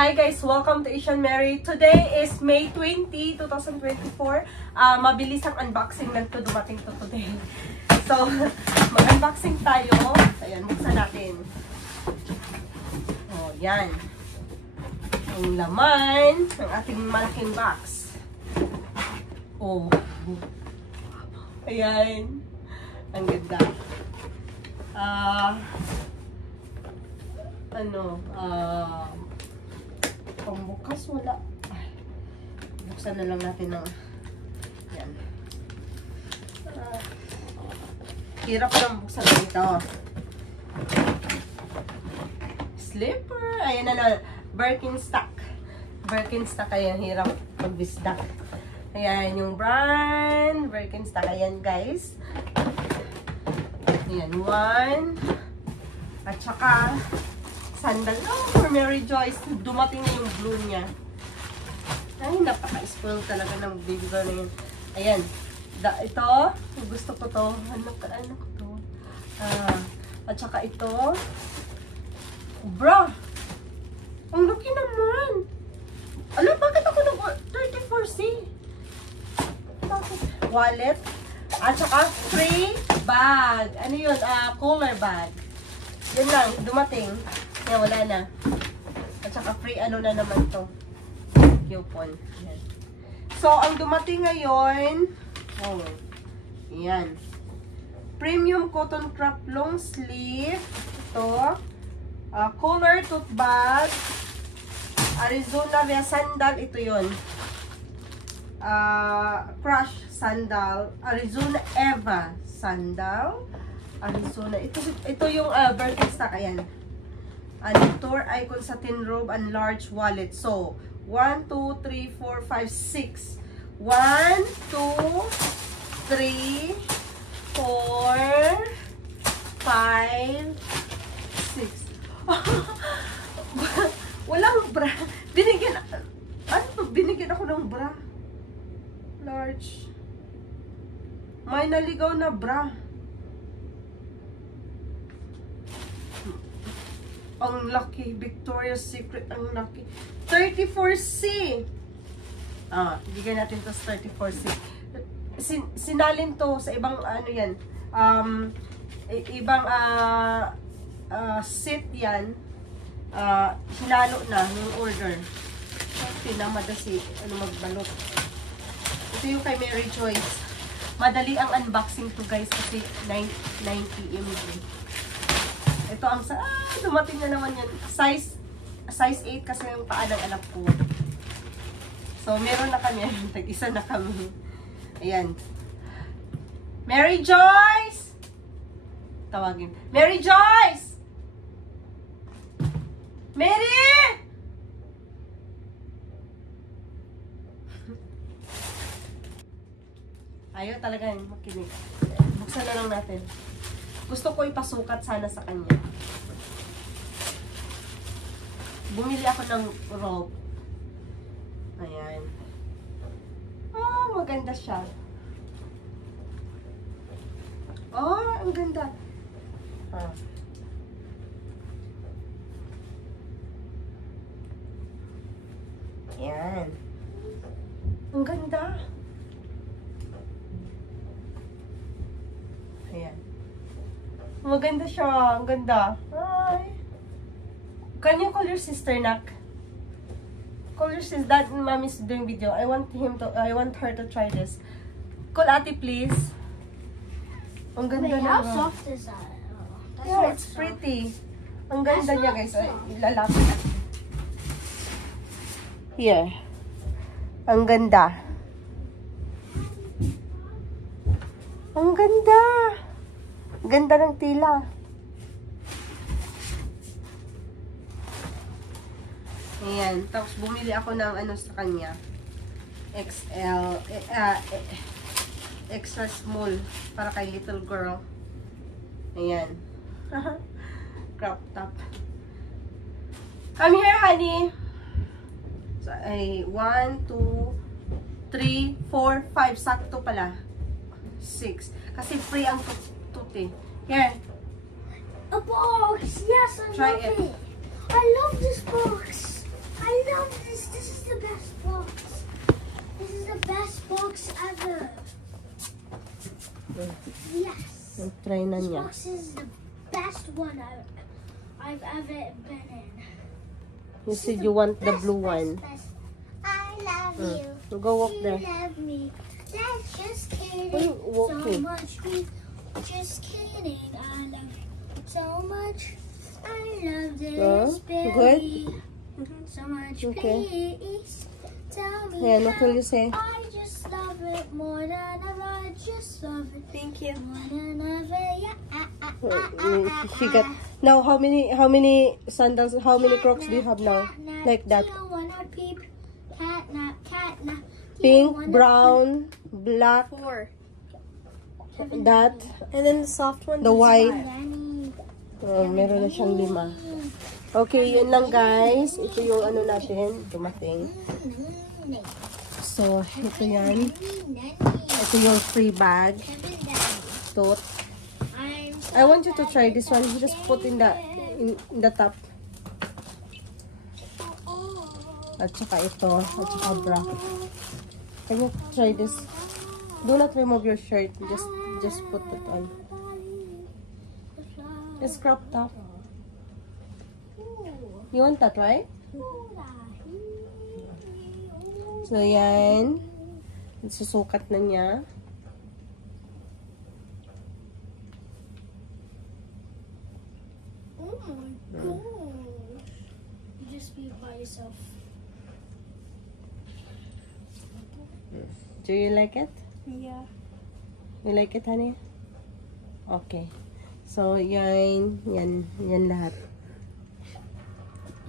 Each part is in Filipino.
Hi guys! Welcome to Asian Mary. Today is May 20, 2024. Mabilis ang unboxing lang to, dumating to today. So, mag-unboxing tayo. Ayan, buksan natin. Oh, yan. Ang laman ng ating malaking box. Oh. Ayan. Ang ganda. Pambukas wala. Ay, buksan na lang natin ng yan. Hirap lang buksan dito. Slipper. Ayan na. Birkenstock. Birkenstock. Ayan, hirap magbisdak. Ayan yung brand. Birkenstock. Ayan guys. Ayan, one. At saka sandal. Oh, for Mary Joyce. Dumating na yung blue niya. Ay, napaka-spoil talaga ng baby girl na yun. Ayan. Ito. Gusto ko to. Ano ko to? At saka ito. Bra! Ang laki naman! Alam, bakit ako nag 34C? Wallet. At saka free bag. Ano yun? Cooler bag. Yun lang. Dumating. Yan, wala na. At saka free ano na naman to. Coupon. Yan. So, ang dumating ngayon, oh, yan. Premium cotton crop long sleeve. Ito. Cooler tote bag. Arizona via sandal. Ito yun. Crush sandal. Arizona Eva sandal. Arizona. Ito yung Birkenstock. Ayan. Tour icon satin robe and large wallet. So, 1, 2, 3, 4, 5, 6. 1, 2, 3, 4, 5, 6. Walang bra. Binigyan ako ng bra. Large. May naligaw na bra. Ang laki. Victoria's Secret. Ang laki. 34C. Bigyan natin to sa 34C. Sinalin to sa ibang ano yan. Ibang set yan. Sinalo na yung order. Pinamada si magbalot. Ito yung kay Mary Joyce. Madali ang unboxing to guys kasi 9 PM. Ito ang dumating na naman yan. Size 8 kasi yung paa ng anak ko. So, meron na kami. Tag-isa na kami. Ayan. Mary Joyce! Tawagin. Mary Joyce! Mary! Ayaw talaga yung makinig. Buksan na lang natin. Gusto ko ipasukat sana sa kanya. Bumili ako ng robe. Ayan. Oh, maganda siya. Oh, ang ganda. Ayan. Ang ganda. Ayan. Maganda siya. Ang ganda. Hi. Can you call your sister, Nak? Call your sister. That mommy's doing video. I want her to try this. Call ate, please. Ang ganda Wait, na. how soft is that? Yeah, it's pretty. Ang ganda niya, guys. Ilalapit natin. Here. Ang ganda. Ang ganda. Ganda ng tila. Ayan. Tapos bumili ako ng ano sa kanya. XL. Extra small. Para kay little girl. Ayan. Crop top. Come here, honey. So, 1, 2, 3, 4, 5. Sakto pala. 6. Kasi free ang tuti. Here. A box! Yes, I Try love it. it. I love this box. I love this. This is the best box. This is the best box ever. Yes. Try na This niya. box is the best one I've ever been in. You said you want the blue one. I love you. Go up You there. love me. That's just kidding. Why you So walking? much. Just kidding. I love you so much. I love this baby. Good? So much Okay. peace. Tell me Ayan, what will how you say? I just love it more than ever. I just love it. Thank you. More than ever. Yeah. She got now. How many sandals? How many Crocs do you have now? Like that? Do you wanna peep? Catnap, catnap. Do you Pink, wanna brown, black. 4. peep? That. And then the soft one. The white. Danny. Meron na siyang 5. Okay, yun lang guys. Ito yung ano natin. Dumating. So, ito yan. Ito yung free bag. Tote. I want you to try this one. Just put in the top. At saka ito. At saka bra. Can you try this? Do not remove your shirt. Just put it on. It's crop top. You want that, right? So, yan. Susukat na niya. Oh my gosh. You just be by yourself. Do you like it? Yeah. You like it, honey? Okay. So, yan lahat.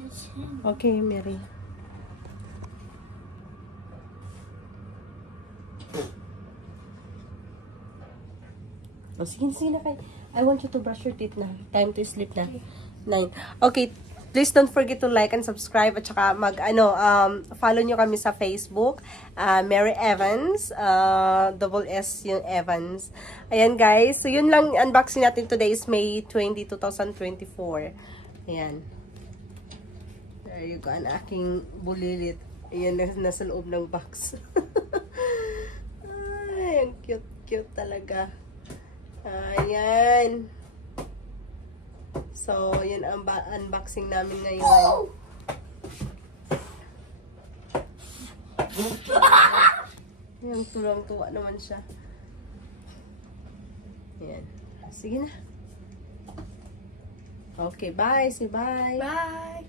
It's him. Okay, Mary. Oh, sige na kayo. I want you to brush your teeth na. Time to sleep na. 9. Okay, please don't forget to like and subscribe at saka follow nyo kami sa Facebook. Mary Evans. Double S yung Evans. Ayan guys. So yun lang unboxing natin today is May 20, 2024. Ayan. There you go. Ang aking bulilit. Ayan, nasa loob ng box. Ay, ang cute talaga. Ayan. So, yun ang unboxing namin ngayon. Ayan, tuwang-tuwa naman siya. Ayan. Sige na. Okay, bye. Say bye. Bye.